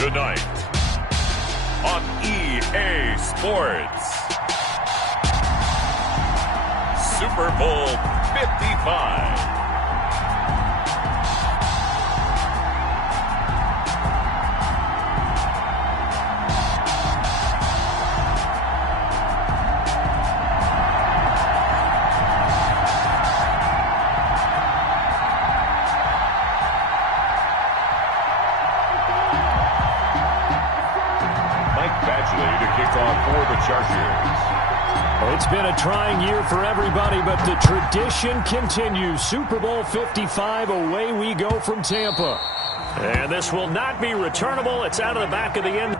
Tonight on EA Sports, Super Bowl 55. It's been a trying year for everybody, but the tradition continues. Super Bowl 55, away we go from Tampa. And this will not be returnable. It's out of the back of the end.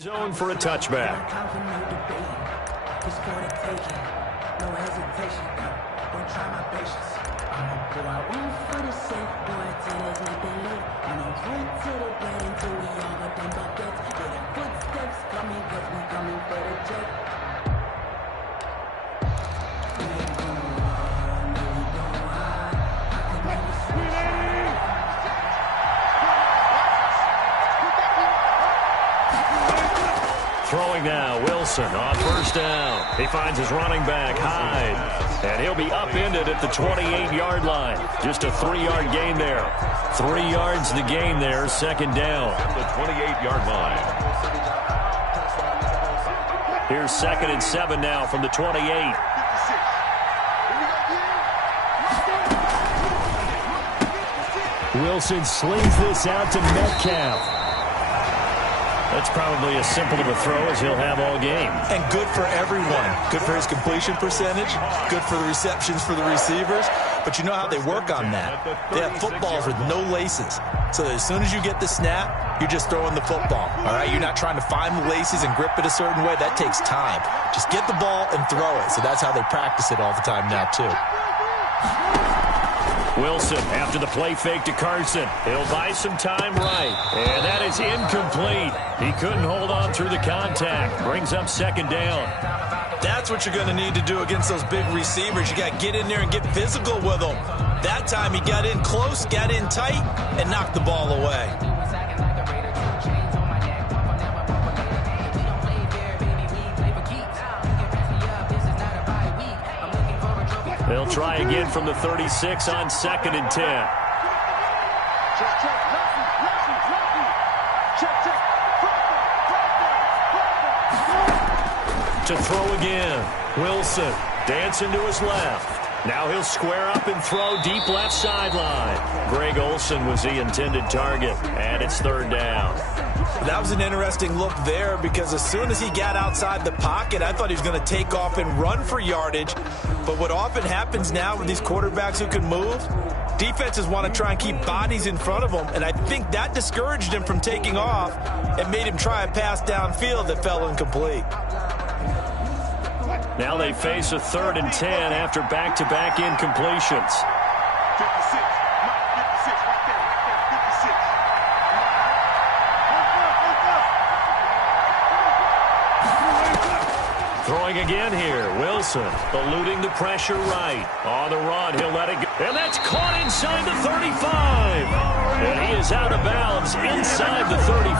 Zone for a touchback. Throwing now, Wilson on first down. He finds his running back, Hyde. And he'll be upended at the 28-yard line. Just a 3-yard gain there. 3 yards to gain there, second down. The 28-yard line. Here's 2nd and 7 now from the 28. Wilson slings this out to Metcalf. That's probably as simple of a throw as he'll have all game. And good for everyone. Good for his completion percentage. Good for the receptions for the receivers. But you know how they work on that. They have footballs with no laces. So that as soon as you get the snap, you're just throwing the football. All right? You're not trying to find the laces and grip it a certain way. That takes time. Just get the ball and throw it. So that's how they practice it all the time now, too. Wilson after the play fake to Carson. He'll buy some time right. And that is incomplete. He couldn't hold on through the contact. Brings up second down. That's what you're going to need to do against those big receivers. You got to get in there and get physical with them. That time he got in close, got in tight, and knocked the ball away. They'll try again from the 36 on 2nd and 10. To throw again. Wilson dancing to his left. Now he'll square up and throw deep left sideline. Greg Olsen was the intended target, and it's third down. That was an interesting look there because as soon as he got outside the pocket, I thought he was going to take off and run for yardage. But what often happens now with these quarterbacks who can move, defenses want to try and keep bodies in front of them, and I think that discouraged him from taking off and made him try a pass downfield that fell incomplete. Now they face a 3rd and 10 after back-to-back incompletions. 56. Throwing again here, Wilson eluding the pressure right. On the run, he'll let it go. And that's caught inside the 35. And he is out of bounds inside the 35.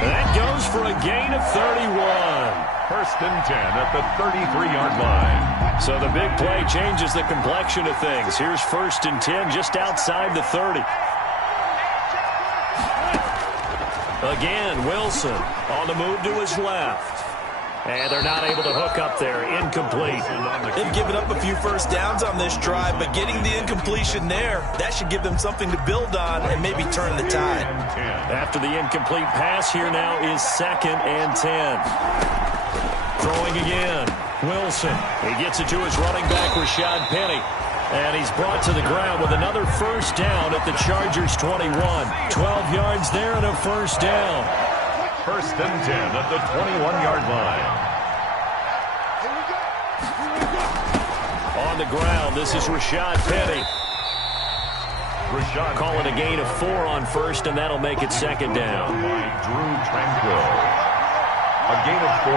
That goes for a gain of 31. 1st and 10 at the 33-yard line. So the big play changes the complexion of things. Here's 1st and 10 just outside the 30. Again, Wilson on the move to his left. And they're not able to hook up there. Incomplete. They've given up a few first downs on this drive, but getting the incompletion there, that should give them something to build on and maybe turn the tide. After the incomplete pass, here now is 2nd and 10. Throwing again. Wilson. He gets it to his running back, Rashad Penny. And he's brought to the ground with another first down at the Chargers' 21. 12 yards there and a first down. 1st and 10 at the 21-yard line. On the ground, this is Rashad Penny. Call it a gain of 4 on 1st, and that'll make it 2nd down. By Drew Tranquill. A gain of 4.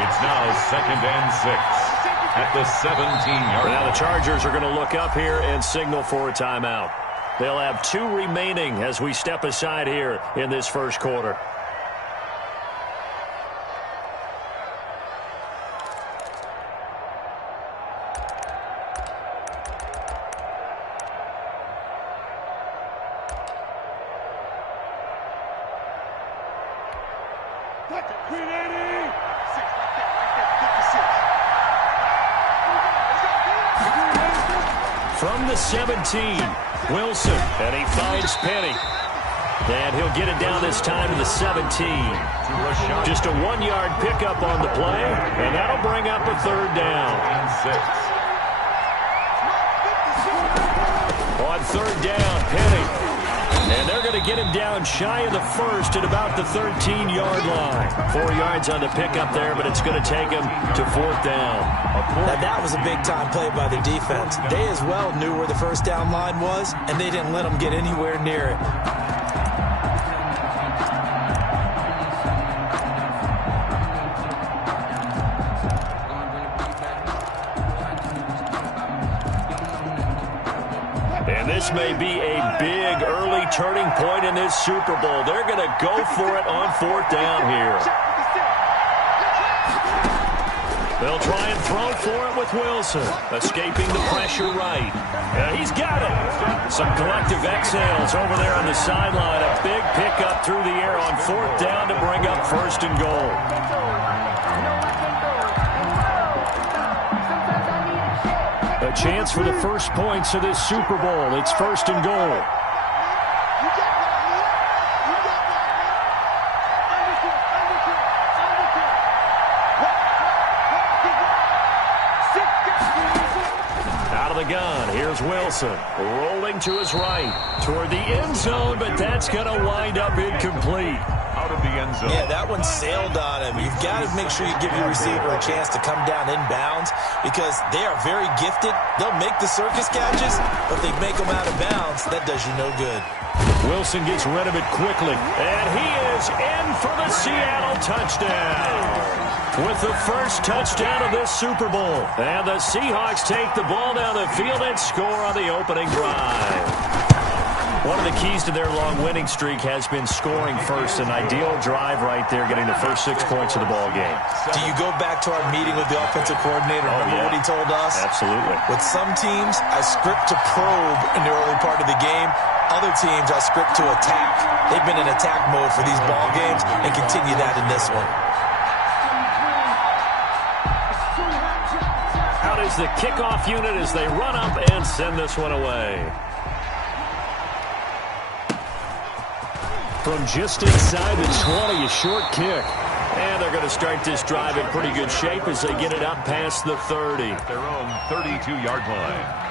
It's now 2nd and 6 at the 17-yard line. Now the Chargers are going to look up here and signal for a timeout. They'll have 2 remaining as we step aside here in this first quarter. From the 17, Wilson, and he finds Penny. And he'll get it down this time to the 17. Just a 1-yard pickup on the play, and that'll bring up a 3rd down. On 3rd down, Penny. And they're going to get him down shy of the 1st at about the 13-yard line. 4 yards on the pickup there, but it's going to take him to 4th down. Now that was a big-time play by the defense. They as well knew where the first down line was, and they didn't let them get anywhere near it. And this may be a big early turning point in this Super Bowl. They're going to go for it on 4th down here. They'll try and throw for it with Wilson, escaping the pressure right. And he's got it. Some collective exhales over there on the sideline. A big pickup through the air on 4th down to bring up 1st and goal. A chance for the first points of this Super Bowl. It's 1st and goal. Out of the gun, here's Wilson. Rolling to his right toward the end zone, but that's going to wind up incomplete. Out of the end zone. Yeah, that one sailed on him. You've got to make sure you give your receiver a chance to come down inbounds because they are very gifted. They'll make the circus catches, but they make them out of bounds. That does you no good. Wilson gets rid of it quickly, and he is in for the Seattle touchdown. With the first touchdown of this Super Bowl. And the Seahawks take the ball down the field and score on the opening drive. One of the keys to their long winning streak has been scoring first. An ideal drive right there, getting the first 6 points of the ball game. Do you go back to our meeting with the offensive coordinator? Remember what he told us? Absolutely. With some teams, I script to probe in the early part of the game. Other teams, I script to attack. They've been in attack mode for these ball games and continue that in this one. out is the kickoff unit as they run up and send this one away. From just inside the 20, a short kick. And they're going to start this drive in pretty good shape as they get it up past the 30. Their own 32-yard line.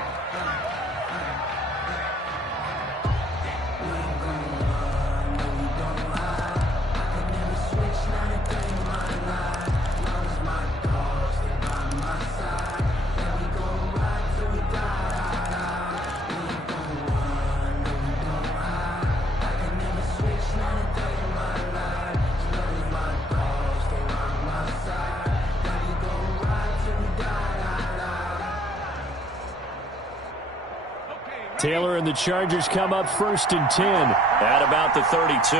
Taylor and the Chargers come up 1st and 10 at about the 32.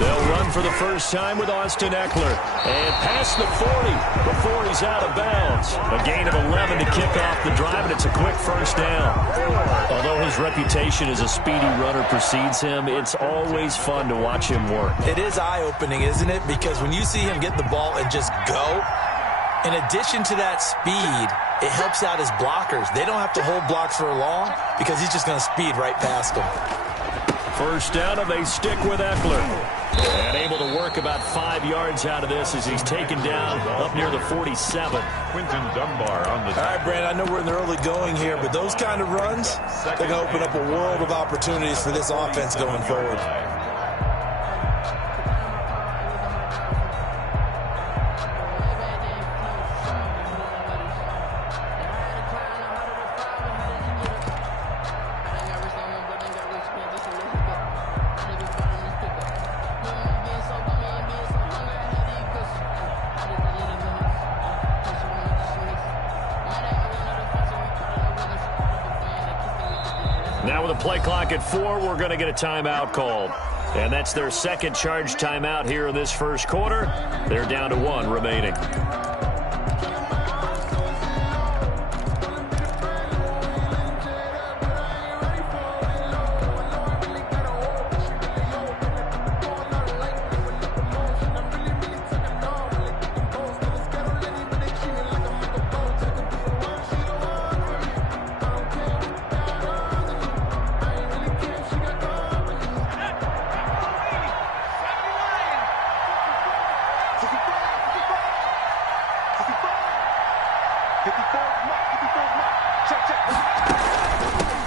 They'll run for the first time with Austin Eckler. And past the 40 before he's out of bounds. A gain of 11 to kick off the drive, and it's a quick first down. Although his reputation as a speedy runner precedes him, it's always fun to watch him work. It is eye-opening, isn't it? Because when you see him get the ball and just go, in addition to that speed, it helps out his blockers. They don't have to hold blocks for long because he's just going to speed right past them. First down, and they stick with Eckler. And able to work about 5 yards out of this as he's taken down up near the 47. Quinton Dunbar on the... All right, Brandon, I know we're in the early going here, but those kind of runs, they're going to open up a world of opportunities for this offense going forward. Now with a play clock at 4, we're going to get a timeout called. And that's their second charge timeout here in this first quarter. They're down to 1 remaining.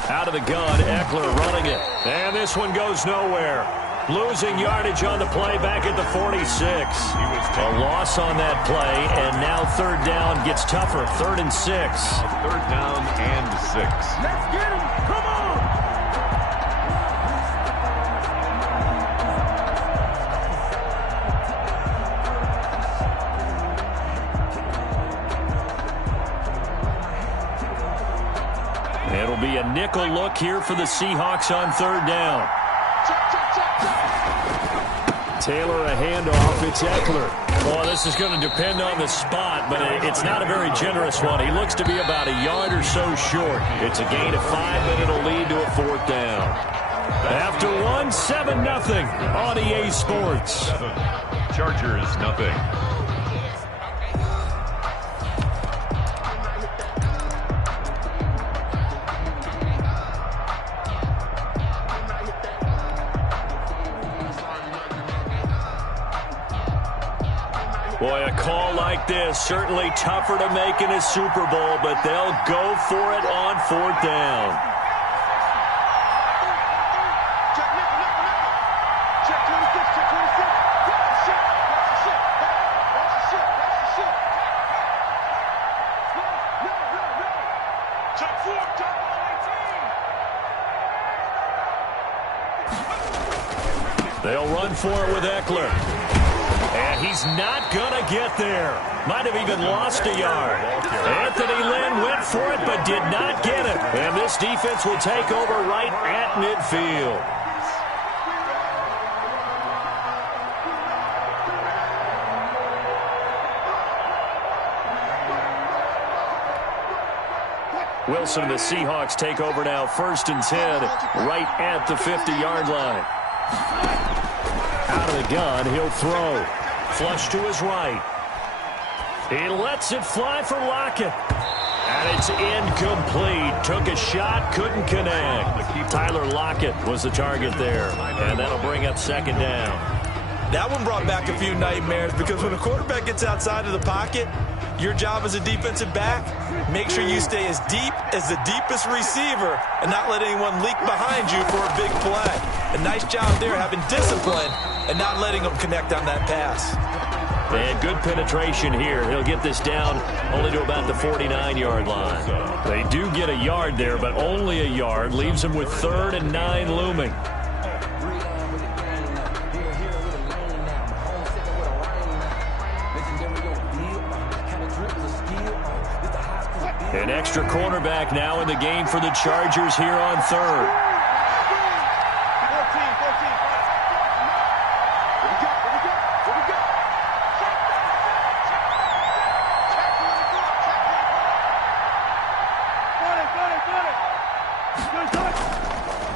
Out of the gun, Eckler running it. And this one goes nowhere. Losing yardage on the play back at the 46. A loss on that play, and now third down gets tougher. 3rd and 6. Third down and 6. Let's get him. Come on. It'll be a nickel look here for the Seahawks on 3rd down. Taylor a handoff. It's Eckler. Well, this is going to depend on the spot, but it's not a very generous one. He looks to be about a yard or so short. It's a gain of 5, but it'll lead to a 4th down. After 1, 7-0 on EA Sports. Chargers, nothing. Boy, a call like this, certainly tougher to make in a Super Bowl, but they'll go for it on 4th down. They'll run for it with Eckler. And he's not going to get there. Might have even lost a yard. Anthony Lynn went for it but did not get it. And this defense will take over right at midfield. Wilson and the Seahawks take over now 1st and 10 right at the 50-yard line. Out of the gun, he'll throw. Flush to his right. He lets it fly for Lockett. And it's incomplete. Took a shot, couldn't connect. Tyler Lockett was the target there. And that'll bring up second down. That one brought back a few nightmares because when a quarterback gets outside of the pocket, your job as a defensive back, make sure you stay as deep as the deepest receiver and not let anyone leak behind you for a big play. A nice job there having discipline and not letting them connect on that pass. And good penetration here. He'll get this down only to about the 49-yard line. They do get a yard there, but only a yard. Leaves him with 3rd and 9 looming. An extra cornerback now in the game for the Chargers here on 3rd.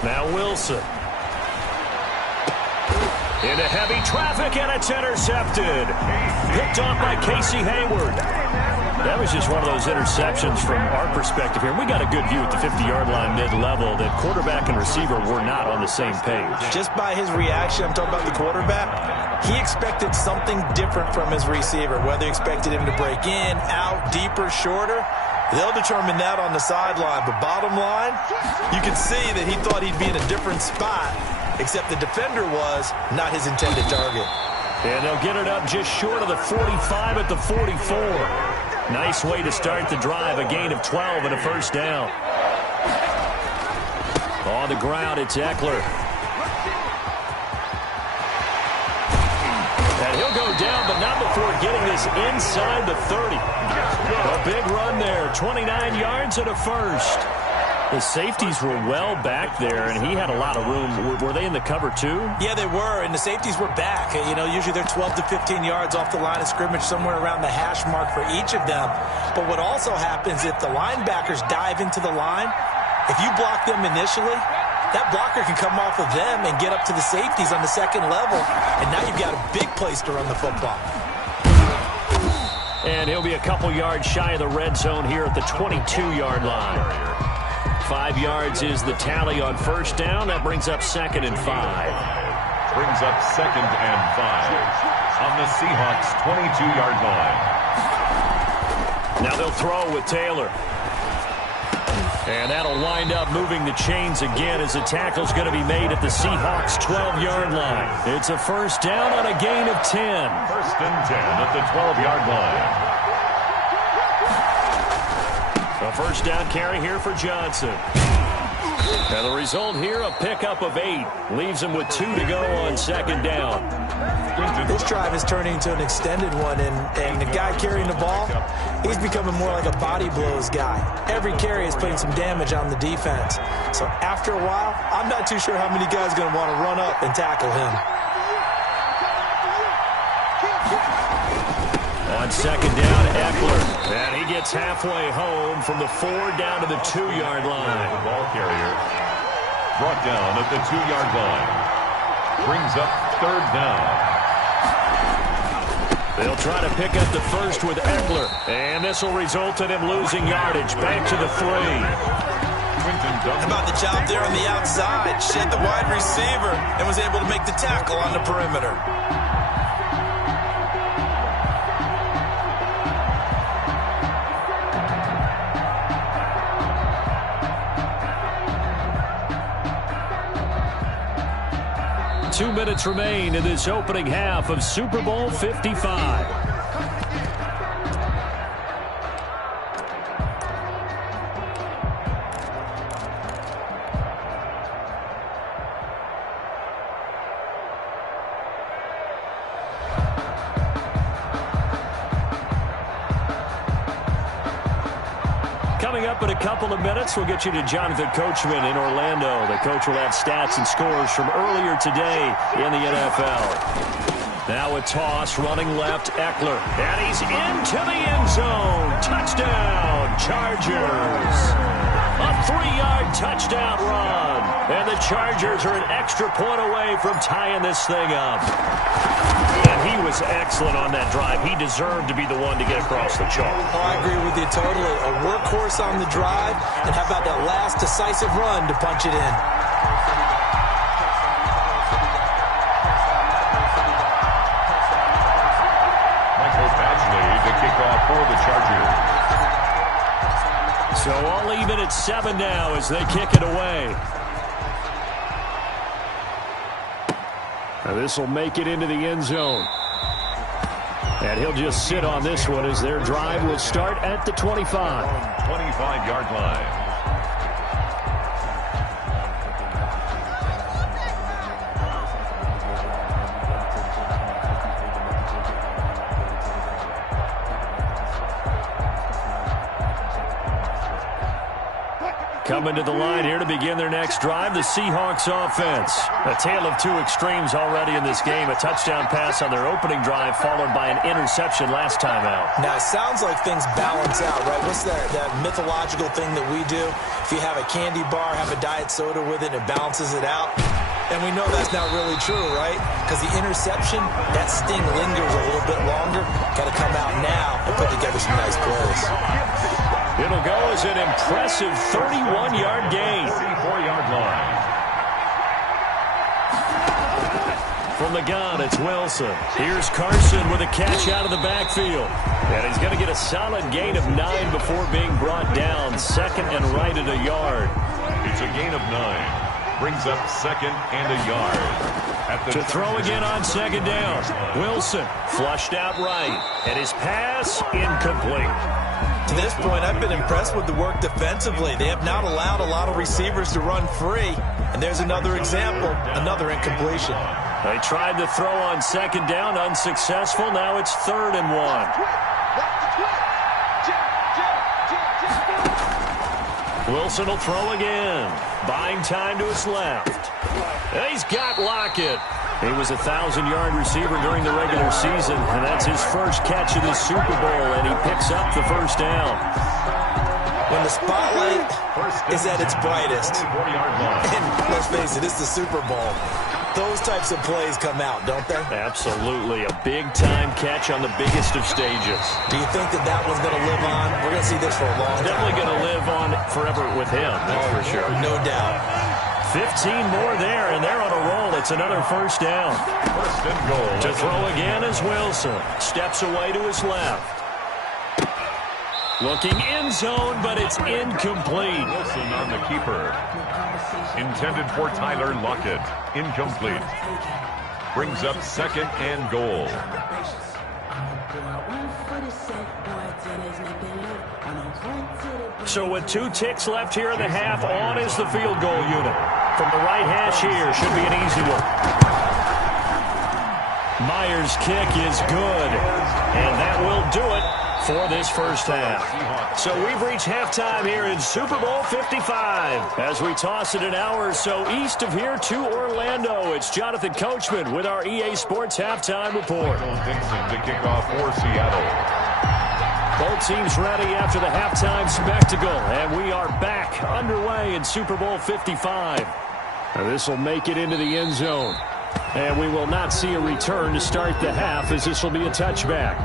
Now Wilson. Into heavy traffic, and it's intercepted. Picked off by Casey Hayward. That was just one of those interceptions from our perspective here. We got a good view at the 50-yard line mid-level that quarterback and receiver were not on the same page. Just by his reaction, I'm talking about the quarterback, he expected something different from his receiver, whether he expected him to break in, out, deeper, shorter. They'll determine that on the sideline. But bottom line, you can see that he thought he'd be in a different spot, except the defender was not his intended target. And they'll get it up just short of the 45 at the 44. Nice way to start the drive. A gain of 12 and a first down. On the ground, it's Eckler. And he'll go down, but not before getting this inside the 30. A big run there. 29 yards and a first. The safeties were well back there, and he had a lot of room. Were they in the cover, too? Yeah, they were, and the safeties were back. You know, usually they're 12 to 15 yards off the line of scrimmage, somewhere around the hash mark for each of them. But what also happens, if the linebackers dive into the line, if you block them initially, that blocker can come off of them and get up to the safeties on the second level, and now you've got a big place to run the football. And he'll be a couple yards shy of the red zone here at the 22-yard line. 5 yards is the tally on first down. That brings up 2nd and 5. Brings up 2nd and 5 on the Seahawks' 22-yard line. Now they'll throw with Taylor. And that'll wind up moving the chains again as the tackle's going to be made at the Seahawks' 12-yard line. It's a first down on a gain of 10. 1st and 10 at the 12-yard line. A first down carry here for Johnson. And the result here, a pickup of 8. Leaves him with 2 to go on 2nd down. This drive is turning into an extended one, and the guy carrying the ball, he's becoming more like a body blows guy. Every carry is putting some damage on the defense. So after a while, I'm not too sure how many guys are going to want to run up and tackle him. On 2nd down, Eckler. And he gets halfway home from the 4 down to the 2-yard line. The ball carrier brought down at the 2-yard line. Brings up 3rd down. They'll try to pick up the first with Eckler. And this will result in him losing yardage. Back to the 3. How about the job there on the outside? Shed the wide receiver and was able to make the tackle on the perimeter. Two minutes remain in this opening half of Super Bowl 55. Coming up in a couple of minutes, we'll get you to Jonathan Coachman in Orlando. The coach will have stats and scores from earlier today in the NFL. Now a toss, running left, Eckler. And he's into the end zone. Touchdown, Chargers. A 3-yard touchdown run. And the Chargers are an extra point away from tying this thing up. And he was excellent on that drive. He deserved to be the one to get across the chalk. Oh, I agree with you totally. A workhorse on the drive. And how about that last decisive run to punch it in? To kick off for the Chargers. So all even at 7 now as they kick it away. This will make it into the end zone. And he'll just sit on this one as their drive will start at the 25. 25-yard line. Coming to the line here to begin their next drive, the Seahawks offense. A tale of two extremes already in this game. A touchdown pass on their opening drive followed by an interception last time out. Now, it sounds like things balance out, right? What's that mythological thing that we do? If you have a candy bar, have a diet soda with it, it balances it out. And we know that's not really true, right? Because the interception, that sting lingers a little bit longer. Got to come out now and put together some nice plays. It'll go as an impressive 31-yard gain. 34-yard line. From the gun, it's Wilson. Here's Carson with a catch out of the backfield. And he's going to get a solid gain of 9 before being brought down. Second and right at a yard. It's a gain of 9. Brings up second and a yard. To throw again on second down. Wilson flushed out right. And his pass incomplete. To this point, I've been impressed with the work defensively. They have not allowed a lot of receivers to run free. And there's another example, another incompletion. They tried to throw on second down, unsuccessful. Now it's 3rd and 1. Wilson will throw again. Buying time to his left. He's got Lockett. He was a 1,000-yard receiver during the regular season, and that's his first catch of the Super Bowl, and he picks up the first down. When the spotlight is at its brightest, and let's face it, it's the Super Bowl, those types of plays come out, don't they? Absolutely. A big-time catch on the biggest of stages. Do you think that one's going to live on? We're going to see this for a long time. Definitely going to live on forever with him, that's for sure. No doubt. 15 more there, and they're on a roll. It's another first down. First and goal. To throw again is Wilson. Steps away to his left. Looking end zone, but it's incomplete. Wilson on the keeper. Intended for Tyler Lockett. Incomplete. Brings up second and goal. So with 2 ticks left here in the half, on is the field goal unit. From the right hash here, should be an easy one. Myers' kick is good, and that will do it for this first half. So we've reached halftime here in Super Bowl 55. As we toss it an hour or so east of here to Orlando, it's Jonathan Coachman with our EA Sports Halftime Report. Dixon to kick off for Seattle. Both teams ready after the halftime spectacle, and we are back underway in Super Bowl 55. This will make it into the end zone, and we will not see a return to start the half as this will be a touchback.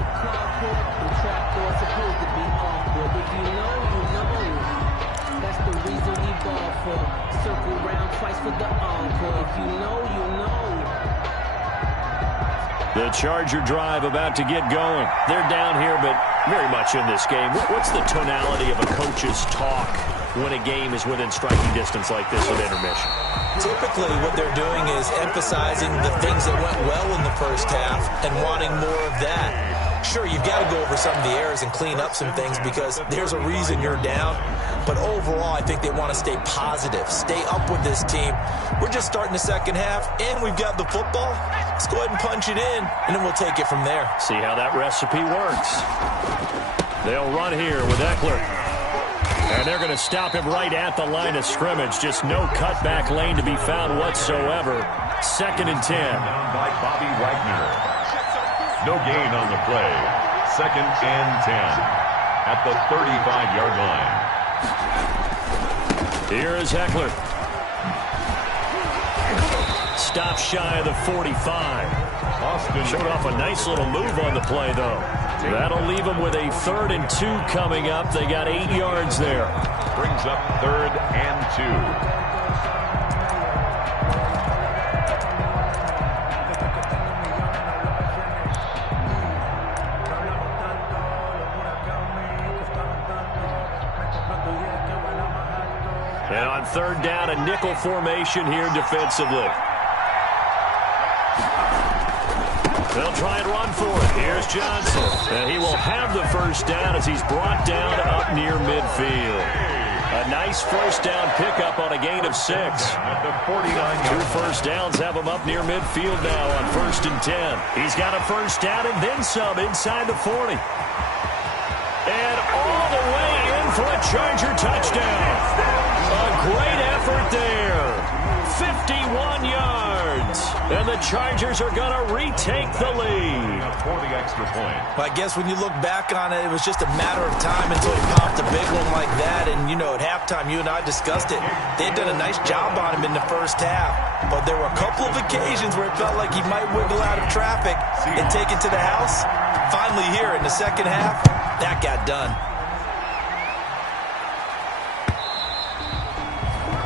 The Charger drive about to get going. They're down here, but very much in this game. What's the tonality of a coach's talk when a game is within striking distance like this with intermission? Typically, what they're doing is emphasizing the things that went well in the first half and wanting more of that. Sure, you've got to go over some of the errors and clean up some things because there's a reason you're down. But overall, I think they want to stay positive, stay up with this team. We're just starting the second half, and we've got the football. Let's go ahead and punch it in, and then we'll take it from there. See how that recipe works. They'll run here with Eckler. And they're going to stop him right at the line of scrimmage. Just no cutback lane to be found whatsoever. 2nd and 10. Down by Bobby Wagner. No gain on the play. 2nd and 10 at the 35-yard line. Here is Eckler. Stop shy of the 45. Showed off a nice little move on the play, though. That'll leave them with a 3rd and 2 coming up. They got 8 yards there. Brings up 3rd and 2. And on 3rd down, a nickel formation here defensively. They'll try and run for it. Here's Johnson. And he will have the 1st down as he's brought down up near midfield. A nice 1st down pickup on a gain of 6. At the 49. 2 first downs have him up near midfield now on 1st and 10. He's got a 1st down and then some inside the 40. And all the way in for a Charger touchdown. A great effort there. 51 yards. And the Chargers are going to retake the lead. For the extra point. Well, I guess when you look back on it, it was just a matter of time until he popped a big one like that. And, you know, at halftime, you and I discussed it. They had done a nice job on him in the 1st half. But there were a couple of occasions where it felt like he might wiggle out of traffic and take it to the house. Finally here in the 2nd half, that got done.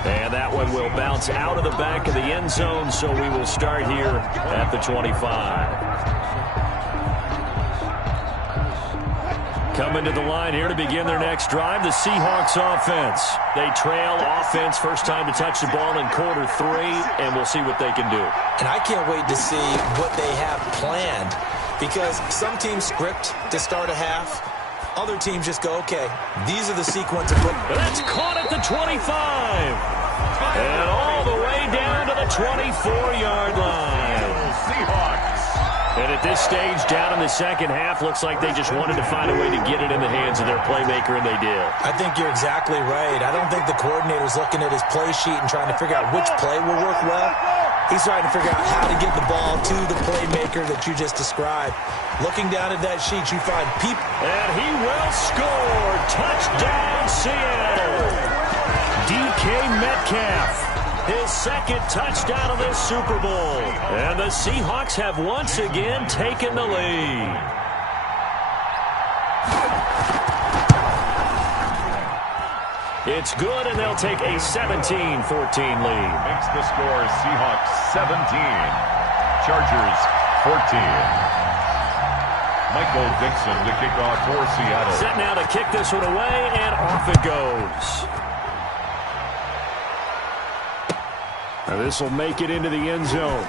And that one will bounce out of the back of the end zone, so we will start here at the 25. Coming to the line here to begin their next drive, the Seahawks offense. They trail offense, first time to touch the ball in quarter 3, and we'll see what they can do. And I can't wait to see what they have planned, because some teams script to start a half. Other teams just go, okay, these are the sequence of what. That's caught at the 25. And all the way down to the 24-yard line. Seahawks. And at this stage, down in the 2nd half, looks like they just wanted to find a way to get it in the hands of their playmaker, and they did. I think you're exactly right. I don't think the coordinator's looking at his play sheet and trying to figure out which play will work well. He's trying to figure out how to get the ball to the playmaker that you just described. Looking down at that sheet, you find people. And he will score. Touchdown, Seattle. DK Metcalf, his 2nd touchdown of this Super Bowl. And the Seahawks have once again taken the lead. It's good, and they'll take a 17-14 lead. Makes the score Seahawks 17. Chargers 14. Michael Dixon to kick off for Seattle. Set now to kick this one away, and off it goes. Now this will make it into the end zone.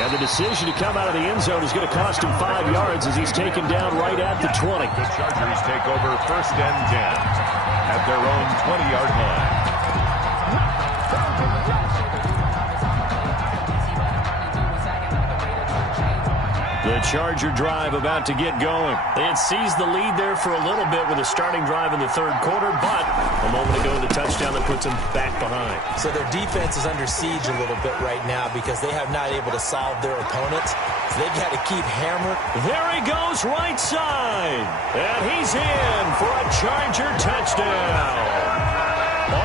And the decision to come out of the end zone is going to cost him 5 yards as he's taken down right at the 20. The Chargers take over 1st and 10 at their own 20-yard line. The Charger drive about to get going. They had seized the lead there for a little bit with a starting drive in the 3rd quarter, but a moment ago the touchdown that puts them back behind. So their defense is under siege a little bit right now because they have not able to solve their opponents. So they've got to keep hammering. There he goes, right side. And he's in for a Charger touchdown.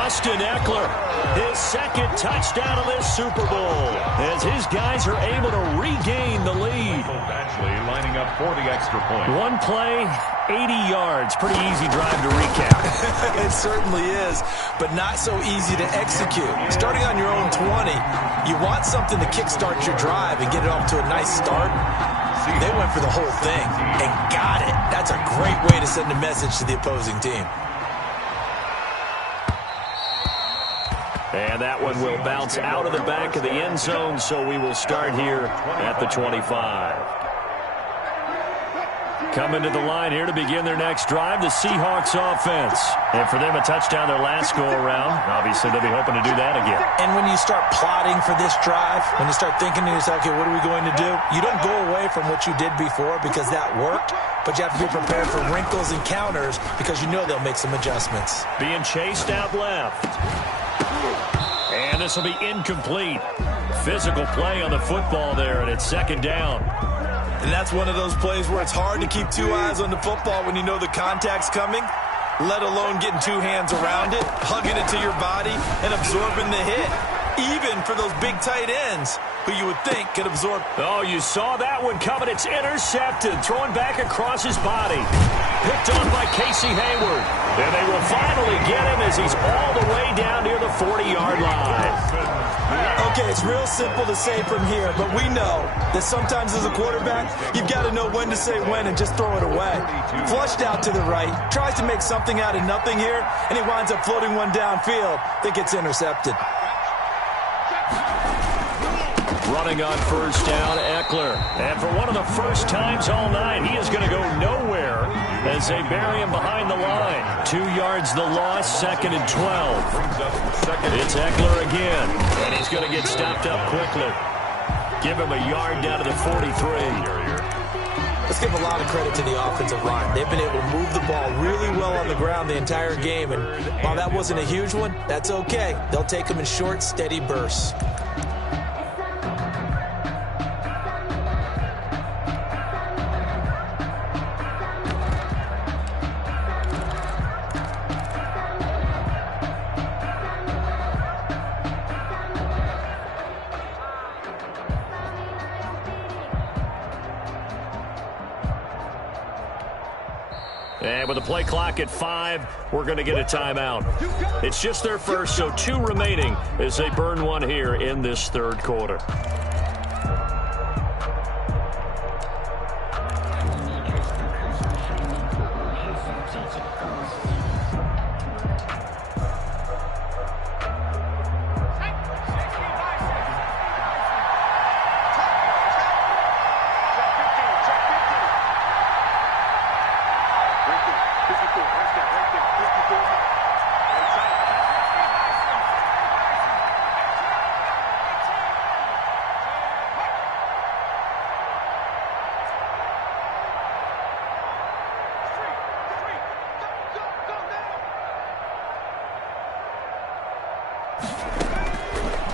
Austin Eckler, his 2nd touchdown of this Super Bowl, as his guys are able to regain the lead. Actually lining up for the extra point. One play, 80 yards. Pretty easy drive to recap. It certainly is, but not so easy to execute. Starting on your own 20, you want something to kickstart your drive and get it off to a nice start. They went for the whole thing and got it. That's a great way to send a message to the opposing team. And that one will bounce out of the back of the end zone, so we will start here at the 25. Coming to the line here to begin their next drive, the Seahawks offense. And for them, a touchdown their last go-around. Obviously, they'll be hoping to do that again. And when you start plotting for this drive, when you start thinking to yourself, okay, what are we going to do? You don't go away from what you did before because that worked, but you have to be prepared for wrinkles and counters because you know they'll make some adjustments. Being chased out left. And this will be incomplete. Physical play on the football there, and it's 2nd down. And that's one of those plays where it's hard to keep 2 eyes on the football when you know the contact's coming. let alone getting two hands around it, hugging it to your body, and absorbing the hit. Even for those big tight ends who you would think could absorb. Oh, you saw that one coming. It's intercepted. Throwing back across his body. Picked off by Casey Hayward. And they will finally get him as he's all the way down near the 40-yard line. Okay, it's real simple to say from here, but we know that sometimes as a quarterback, you've got to know when to say when and just throw it away. Flushed out to the right, tries to make something out of nothing here, and he winds up floating one downfield. Think it's intercepted. Running on first down, Eckler. And for one of the first times all night, he is going to go nowhere as they bury him behind the line. 2 yards the loss, 2nd and 12. It's Eckler again, and he's going to get stopped up quickly. Give him a yard down to the 43. Let's give a lot of credit to the offensive line. They've been able to move the ball really well on the ground the entire game, and while that wasn't a huge one, that's okay. They'll take them in short, steady bursts. And with the play clock at 5, we're going to get a timeout. It's just their first, so 2 remaining as they burn one here in this third quarter.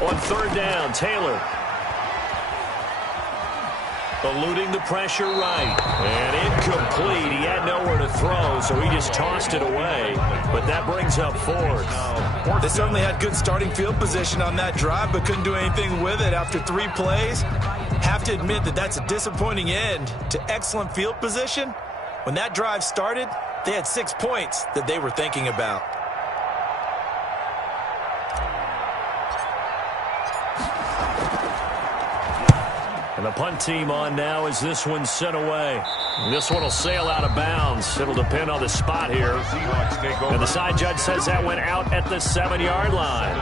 On third down, Taylor. Eluding the pressure right. And incomplete. He had nowhere to throw, so he just tossed it away. But that brings up 4th. They certainly had good starting field position on that drive, but couldn't do anything with it after 3 plays. Have to admit that that's a disappointing end to excellent field position. When that drive started, they had 6 points that they were thinking about. And the punt team on now as this one's sent away. This one will sail out of bounds. It'll depend on the spot here. And the side judge says that went out at the 7-yard line.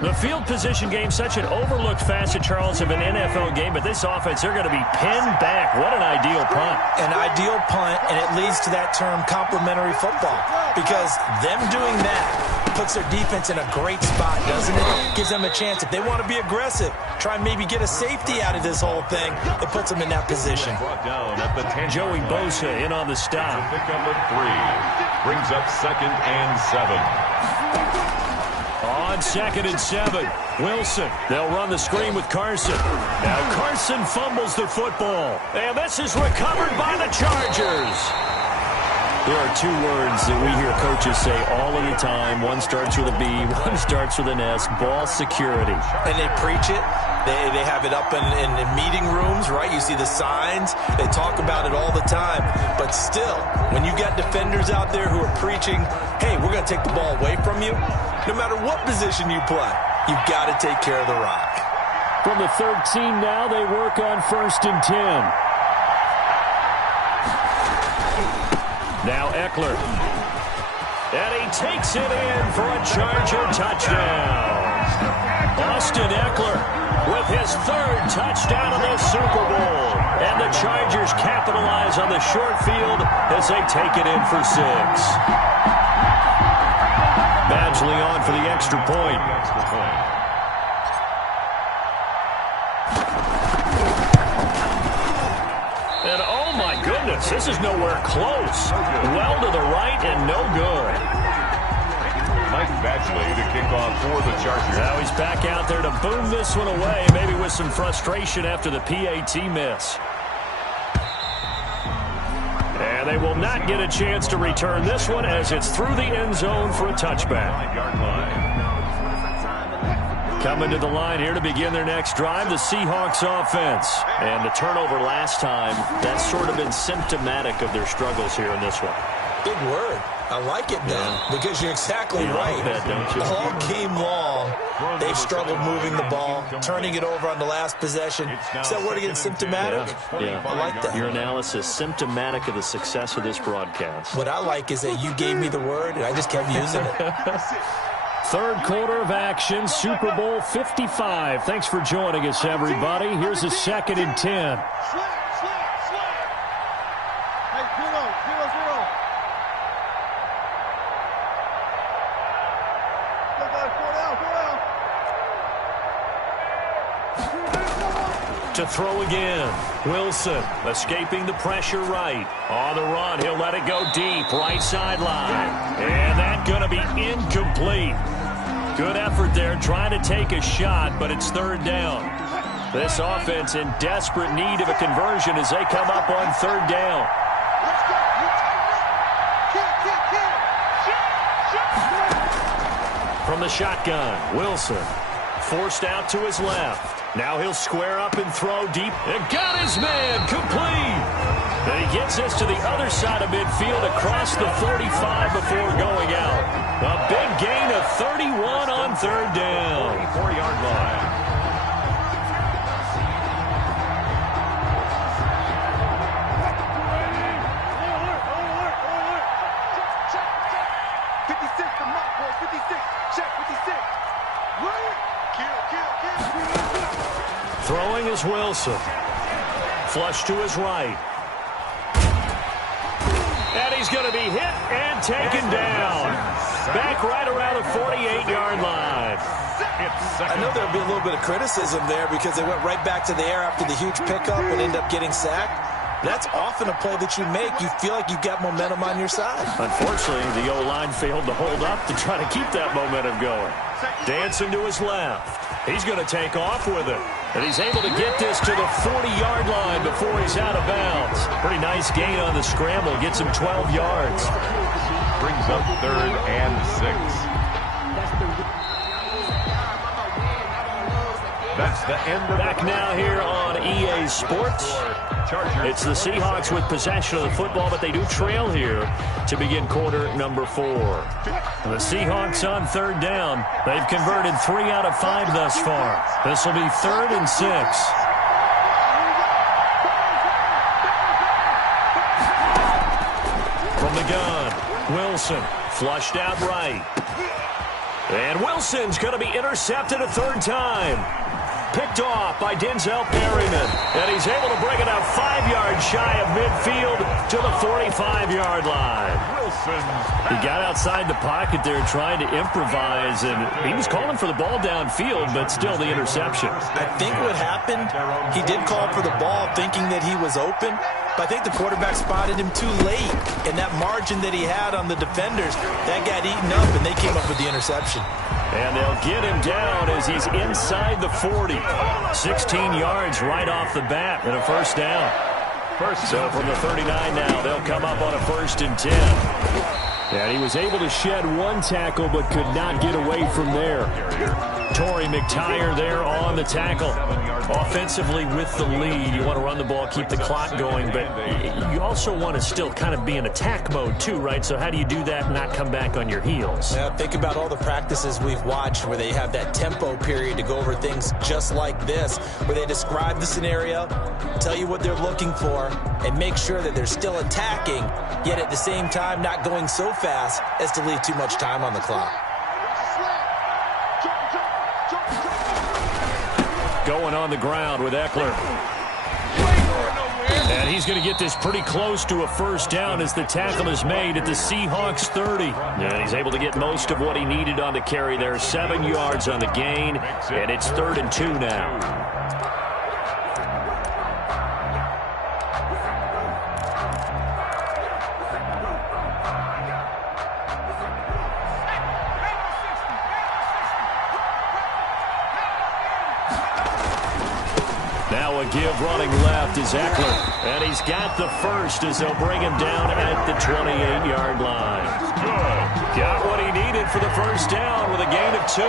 The field position game, such an overlooked facet, Charles, of an NFL game, but this offense, they're going to be pinned back. What an ideal punt. An ideal punt, and it leads to that term complementary football, because them doing that puts their defense in a great spot, doesn't it? Gives them a chance. If they want to be aggressive, try and maybe get a safety out of this whole thing, it puts them in that position. Joey Bosa in on the stop. Pickup of 3. Brings up 2nd and 7. On 2nd and 7, Wilson. They'll run the screen with Carson. Now Carson fumbles the football. And this is recovered by the Chargers. There are 2 words that we hear coaches say all of the time. One starts with a B, one starts with an S. Ball security. And they preach it. They have it up in meeting rooms, right? You see the signs. They talk about it all the time. But still, when you got defenders out there who are preaching, hey, we're going to take the ball away from you, no matter what position you play, you've got to take care of the rock. From the 13 now, they work on 1st and 10. Now Eckler. And he takes it in for a Charger touchdown. Austin Eckler with his 3rd touchdown of the Super Bowl. And the Chargers capitalize on the short field as they take it in for 6. Badgley on for the extra point. And oh my goodness, this is nowhere close. Well to the right and no good. Mike Badgley to kick off for the Chargers. Now he's back out there to boom this one away, maybe with some frustration after the PAT miss. And they will not get a chance to return this one as it's through the end zone for a touchback. Coming to the line here to begin their next drive, the Seahawks offense. And the turnover last time, that's sort of been symptomatic of their struggles here in this one. Big word. I like it now because you're exactly right. Like that, don't you? All game long, they've struggled moving the ball, turning it over on the last possession. Is that word again, symptomatic? Yeah. I like that. Your analysis, symptomatic of the success of this broadcast. What I like is that you gave me the word, and I just kept using it. Third quarter of action, Super Bowl 55. Thanks for joining us, everybody. Here's a 2nd and 10. To throw again. Wilson escaping the pressure right. On the run, he'll let it go deep. Right sideline. And that's going to be incomplete. Good effort there trying to take a shot, but it's 3rd down. This offense in desperate need of a conversion as they come up on 3rd down. From the shotgun, Wilson forced out to his left. Now he'll square up and throw deep. And got his man complete. And he gets us to the other side of midfield across the 45 before going out. A big gain of 31 on 3rd down. 44-yard line. Throwing is Wilson. Flush to his right. And he's going to be hit and taken down. Back right around the 48-yard line. I know there'll be a little bit of criticism there because they went right back to the air after the huge pickup and ended up getting sacked. That's often a play that you make. You feel like you've got momentum on your side. Unfortunately, the O-line failed to hold up to try to keep that momentum going. Dancing to his left. He's going to take off with it. And he's able to get this to the 40-yard line before he's out of bounds. Pretty nice gain on the scramble. Gets him 12 yards. Brings up 3rd and 6. That's the end of Back now here on EA Sports. It's the Seahawks with possession of the football, but they do trail here to begin quarter number 4. The Seahawks on 3rd down. They've converted 3 out of 5 thus far. This will be 3rd and 6. From the gun, Wilson flushed out right. And Wilson's going to be intercepted a 3rd time. Picked off by Denzel Perryman. And he's able to bring it out 5 yards shy of midfield to the 45-yard line. He got outside the pocket there trying to improvise, and he was calling for the ball downfield, but still the interception. I think what happened, he did call for the ball thinking that he was open, but I think the quarterback spotted him too late, and that margin that he had on the defenders, that got eaten up, and they came up with the interception. And they'll get him down as he's inside the 40. 16 yards right off the bat and a 1st down. So from the 39 now, they'll come up on a 1st and 10. And he was able to shed 1 tackle but could not get away from there. Torrey McTyer there on the tackle. Offensively with the lead, you want to run the ball, keep the clock going, but you also want to still kind of be in attack mode too, right? So how do you do that and not come back on your heels? Yeah, think about all the practices we've watched where they have that tempo period to go over things just like this, where they describe the scenario, tell you what they're looking for, and make sure that they're still attacking, yet at the same time not going so fast as to leave too much time on the clock. Going on the ground with Eckler. And he's going to get this pretty close to a 1st down as the tackle is made at the Seahawks 30. And he's able to get most of what he needed on the carry there. 7 yards on the gain, and it's 3rd and 2 now. a give running left is Eckler. And he's got the first as they'll bring him down at the 28-yard line. Good. Got what he needed for the first down with a gain of 2.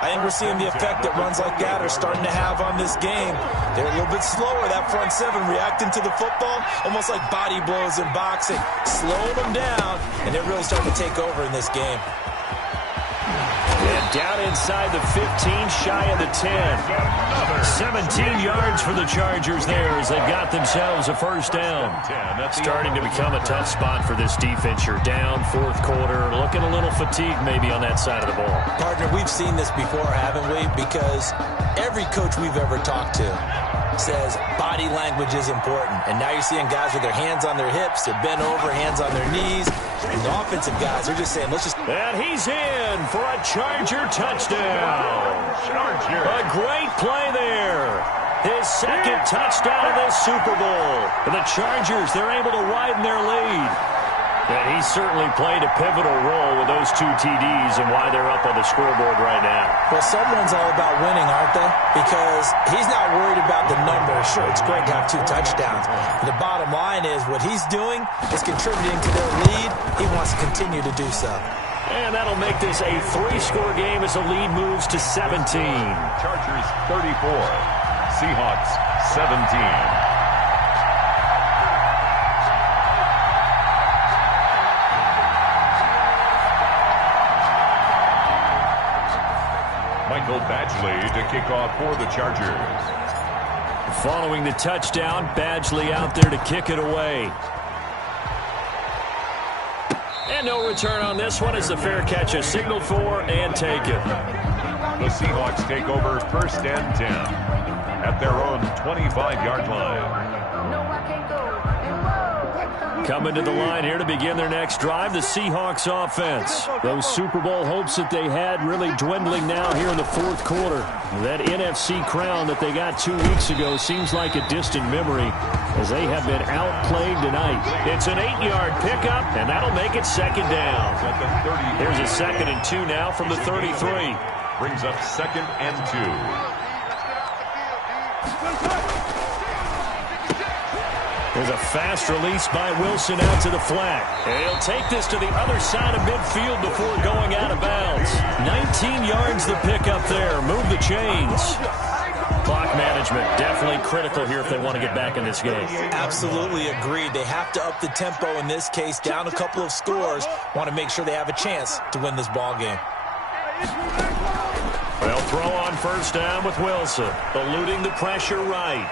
I think we're seeing the effect that runs like that are starting to have on this game. They're a little bit slower, that front seven, reacting to the football, almost like body blows in boxing, slowing them down, and they're really starting to take over in this game. And down inside the 15, shy of the 10. 17 yards for the Chargers there as they've got themselves a first down. Starting to become a tough spot for this defense. You're down fourth quarter, looking a little fatigued maybe on that side of the ball. Partner, we've seen this before, haven't we? Because every coach we've ever talked to says body language is important. And now you're seeing guys with their hands on their hips, they're bent over, hands on their knees. And the offensive guys are just saying, let's just... And he's in for a Charger touchdown. A great play there. His second touchdown of this Super Bowl. And the Chargers, they're able to widen their lead. And he certainly played a pivotal role with those 2 TDs and why they're up on the scoreboard right now. Well, someone's all about winning, aren't they? Because he's not worried about the numbers. Sure, it's great to have 2 touchdowns. But the bottom line is what he's doing is contributing to their lead. He wants to continue to do so. And that'll make this a 3-score game as the lead moves to 17. Chargers 34, Seahawks 17. Michael Badgley to kick off for the Chargers. Following the touchdown, Badgley out there to kick it away. And no return on this one as the fair catch is signaled for and taken. The Seahawks take over first and 10 at their own 25-yard line. Coming to the line here to begin their next drive, the Seahawks offense. Those Super Bowl hopes that they had really dwindling now here in the fourth quarter. That NFC crown that they got 2 weeks ago seems like a distant memory as they have been outplayed tonight. It's an 8-yard pickup, and that'll make it second down. Here's a 2nd and 2 now from the 33. Brings up 2nd and 2. There's a fast release by Wilson out to the flat. And he'll take this to the other side of midfield before going out of bounds. 19 yards the pickup there. Move the chains. Clock management definitely critical here if they want to get back in this game. Absolutely agreed. They have to up the tempo in this case, down a couple of scores. Want to make sure they have a chance to win this ball game. They'll throw on first down with Wilson. Eluding the pressure right.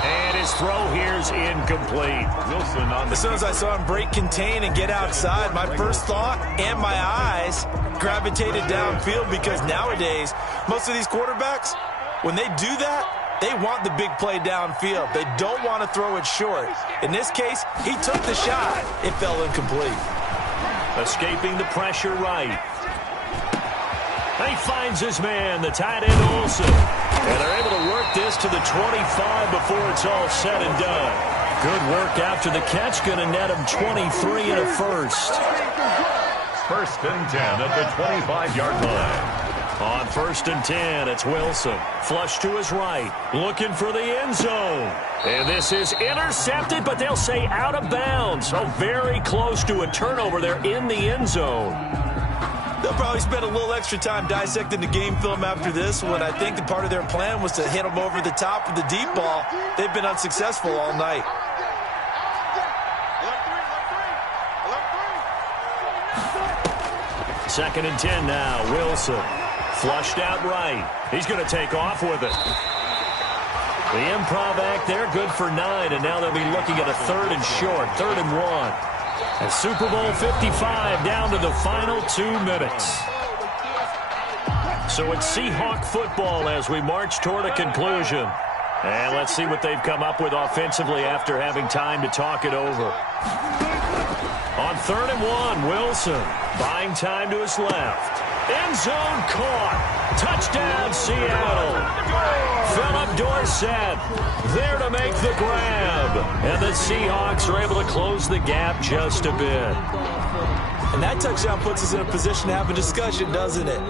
And his throw here's incomplete. Wilson on the... As soon as I saw him break contain and get outside, my first thought and my eyes gravitated downfield because nowadays, most of these quarterbacks, when they do that, they want the big play downfield. They don't want to throw it short. In this case, he took the shot. It fell incomplete. Escaping the pressure right. He finds his man, the tight end Olsen. And they're able to work this to the 25 before it's all said and done. Good work after the catch. Going to net him 23 and a first. First and 10 at the 25-yard line. On first and 10, it's Wilson. Flush to his right. Looking for the end zone. And this is intercepted, but they'll say out of bounds. So very close to a turnover there in the end zone. They'll probably spend a little extra time dissecting the game film after this one. I think that part of their plan was to hit them over the top with the deep ball. They've been unsuccessful all night. Second and 10 now. Wilson flushed out right. He's going to take off with it. The improv act there, good for 9, and now they'll be looking at a 3rd and short, 3rd and 1. And Super Bowl 55 down to the final 2 minutes. So it's Seahawk football as we march toward a conclusion. And let's see what they've come up with offensively after having time to talk it over. On 3rd and 1, Wilson buying time to his left. End zone caught. Touchdown, Seattle. Philip Dorsett there to make the grab. And the Seahawks are able to close the gap just a bit. And that touchdown puts us in a position to have a discussion, doesn't it?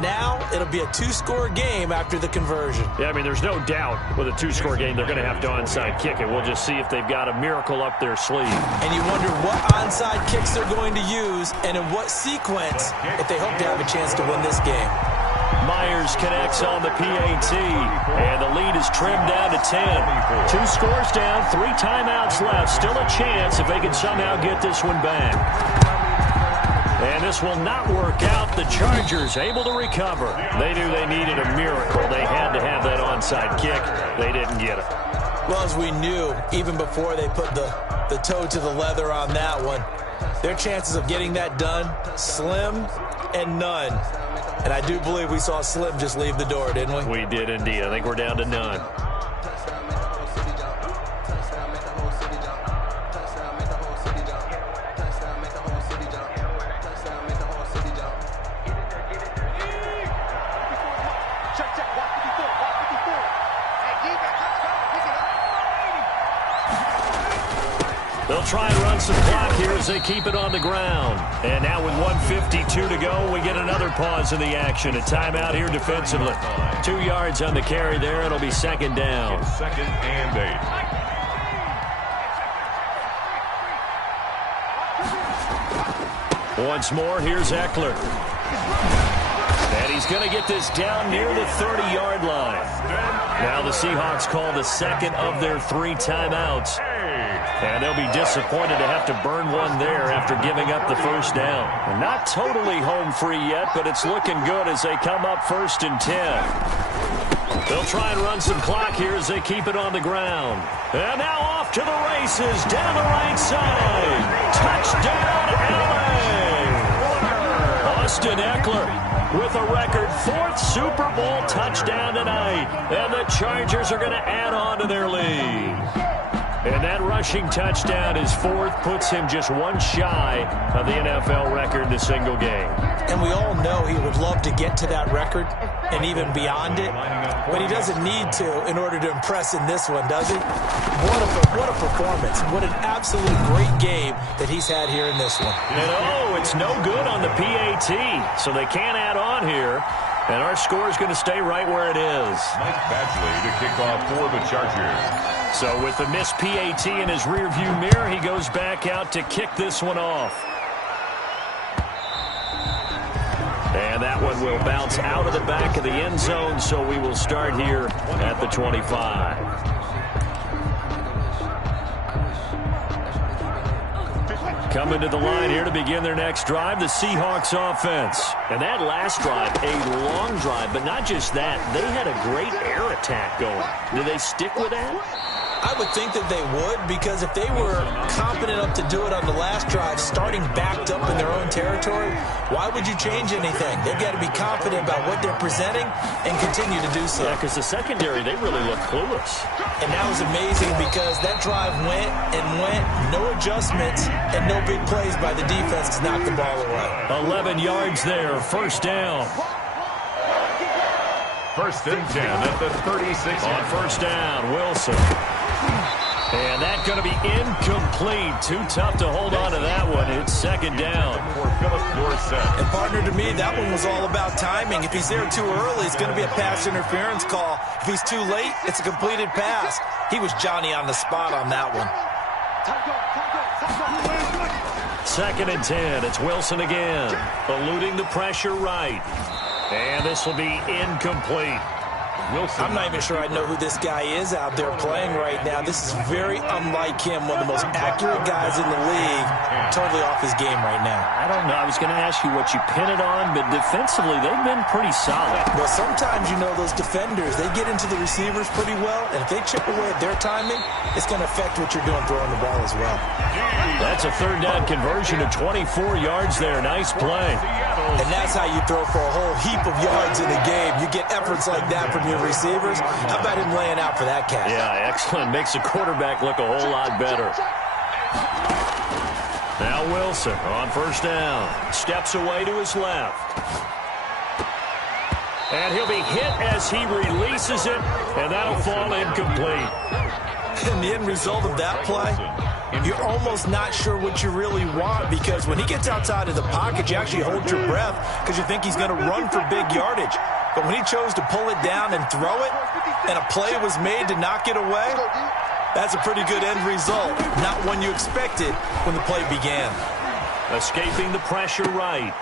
Now it'll be a two-score game after the conversion. Yeah, I mean, there's no doubt with a two-score game they're going to have to onside kick it. We'll just see if they've got a miracle up their sleeve. And you wonder what onside kicks they're going to use and in what sequence if they hope to have a chance to win this game. Myers connects on the PAT, and the lead is trimmed down to 10. 2 scores down, 3 timeouts left. Still a chance if they can somehow get this one back. And this will not work out. The Chargers able to recover. They knew they needed a miracle. They had to have that onside kick. They didn't get it. Well, as we knew, even before they put the toe to the leather on that one, their chances of getting that done, slim and none. And I do believe we saw Slim just leave the door, didn't we? We did indeed. I think we're down to none. They'll try and run some clock here as they keep it on the ground. And now with 1:52 to go, we get another pause in the action. A timeout here defensively. 2 yards on the carry there. It'll be second down. Second and 8. Once more, here's Eckler. And he's going to get this down near the 30-yard line. Now the Seahawks call the second of their 3 timeouts. And they'll be disappointed to have to burn one there after giving up the first down. And not totally home free yet, but it's looking good as they come up 1st and 10. They'll try and run some clock here as they keep it on the ground. And now off to the races down the right side. Touchdown, LA! Austin Eckler with a record 4th Super Bowl touchdown tonight. And the Chargers are going to add on to their lead. And that rushing touchdown is 4th, puts him just 1 shy of the NFL record in a single game. And we all know he would love to get to that record and even beyond it, but he doesn't need to in order to impress in this one, does he? What a performance. What an absolute great game that he's had here in this one. And it's no good on the PAT, so they can't add on here. And our score is going to stay right where it is. Mike Badgley to kick off for the Chargers. So with the missed PAT in his rearview mirror, he goes back out to kick this one off. And that one will bounce out of the back of the end zone, so we will start here at the 25. Coming to the line here to begin their next drive, the Seahawks offense. And that last drive, a long drive, but not just that. They had a great air attack going. Do they stick with that? I would think that they would, because if they were confident enough to do it on the last drive, starting backed up in their own territory, why would you change anything? They've got to be confident about what they're presenting and continue to do so. Yeah, because the secondary, they really look clueless. And that was amazing because that drive went and went, no adjustments, and no big plays by the defense to knock the ball away. 11 yards there, 1st down. 1st and 10 at the 36. On 1st down, Wilson. And that's going to be incomplete. Too tough to hold on to that one. It's 2nd down. For Philip Dorsett. And partner, to me, that one was all about timing. If he's there too early, it's going to be a pass interference call. If he's too late, it's a completed pass. He was Johnny on the spot on that one. 2nd and 10. It's Wilson again. Eluding the pressure right. And this will be incomplete. Wilson. I'm not even sure I know who this guy is out there playing right now. This is very unlike him, one of the most accurate guys in the league. Totally off his game right now. I don't know. I was going to ask you what you pin it on, but defensively, they've been pretty solid. Well, sometimes, those defenders, they get into the receivers pretty well, and if they chip away at their timing, it's going to affect what you're doing throwing the ball as well. That's a 3rd down conversion of 24 yards there. Nice play. And that's how you throw for a whole heap of yards in the game. You get efforts like that from your receivers. How about him laying out for that catch? Yeah, excellent. Makes the quarterback look a whole lot better. Now Wilson on 1st down. Steps away to his left. And he'll be hit as he releases it, and that'll fall incomplete. And the end result of that play, you're almost not sure what you really want, because when he gets outside of the pocket, you actually hold your breath because you think he's going to run for big yardage. But when he chose to pull it down and throw it, and a play was made to knock it away, that's a pretty good end result. Not one you expected when the play began. Escaping the pressure right.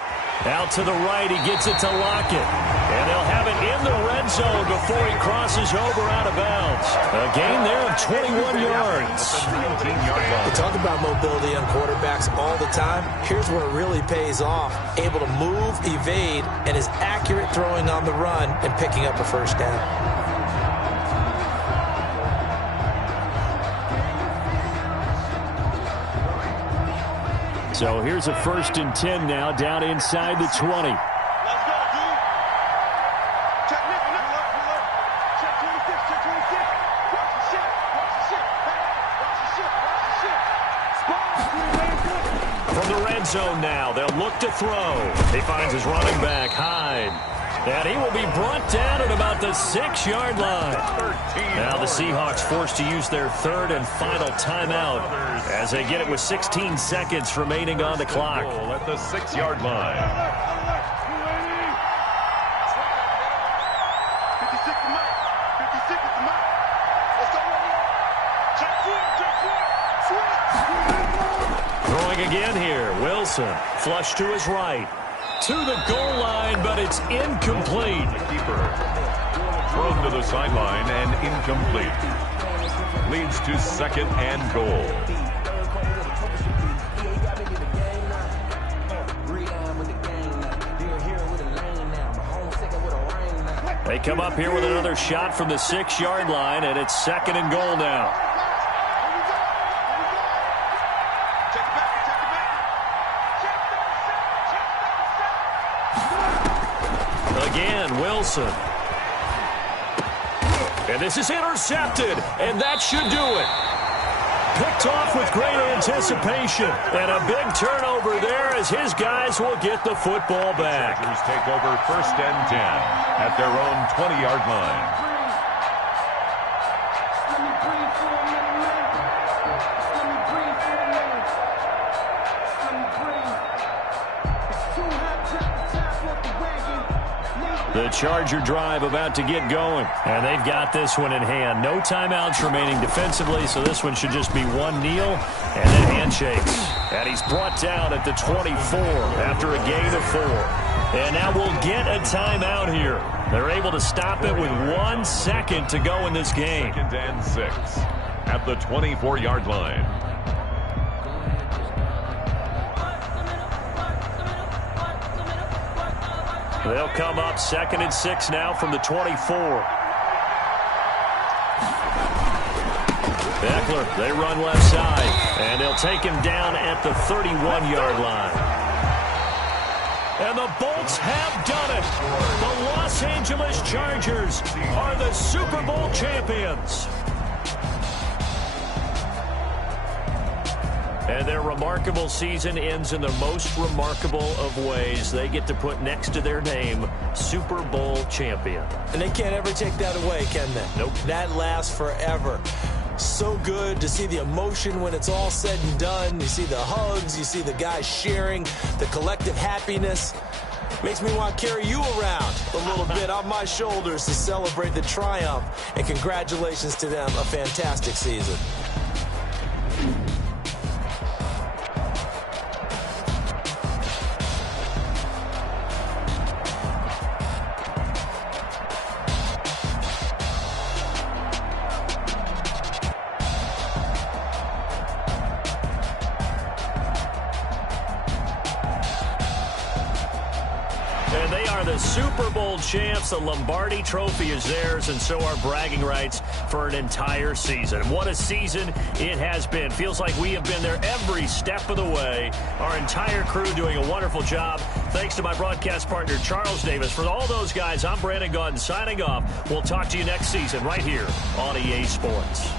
Out to the right, he gets it to Lockett. And they'll have it in the red zone before he crosses over out of bounds. A gain there of 21 yards. We talk about mobility on quarterbacks all the time. Here's where it really pays off. Able to move, evade, and is accurate throwing on the run and picking up a first down. So here's a 1st and 10 now, down inside the 20. Let's go, dude. Check Nick. Check 26. Check 26. Watch the shit. Watch the shit. Watch the shit. Watch the shit. From the red zone now, they'll look to throw. He finds his running back, Hyde. And he will be brought down at about the 6-yard line. Now the Seahawks forced to use their 3rd and final timeout as they get it with 16 seconds remaining on the clock. At the 6-yard line. 56 to Mike. 56 to Mike. Let's go. Check 4. Throwing again here, Wilson. Flush to his right. To the goal line, but it's incomplete. The keeper thrown to the sideline and incomplete. Leads to 2nd and goal. They come up here with another shot from the 6-yard line, and it's 2nd and goal now. Again, Wilson. And this is intercepted, and that should do it. Picked off with great anticipation, and a big turnover there as his guys will get the football back. Packers take over 1st and 10 at their own 20-yard line. The Charger drive about to get going, and they've got this one in hand. No timeouts remaining defensively, so this one should just be one kneel and then handshakes. And he's brought down at the 24 after a gain of 4. And now we'll get a timeout here. They're able to stop it with 1 second to go in this game. 2nd and 6 at the 24-yard line. They'll come up 2nd and 6 now from the 24. Eckler, they run left side, and they'll take him down at the 31-yard line. And the Bolts have done it. The Los Angeles Chargers are the Super Bowl champions. And their remarkable season ends in the most remarkable of ways. They get to put next to their name, Super Bowl champion. And they can't ever take that away, can they? Nope. That lasts forever. So good to see the emotion when it's all said and done. You see the hugs, you see the guys sharing, the collective happiness. Makes me want to carry you around a little bit on my shoulders to celebrate the triumph. And congratulations to them, a fantastic season. And they are the Super Bowl champs. The Lombardi Trophy is theirs, and so are bragging rights for an entire season. What a season it has been. Feels like we have been there every step of the way. Our entire crew doing a wonderful job. Thanks to my broadcast partner, Charles Davis. For all those guys, I'm Brandon Gaudin signing off. We'll talk to you next season right here on EA Sports.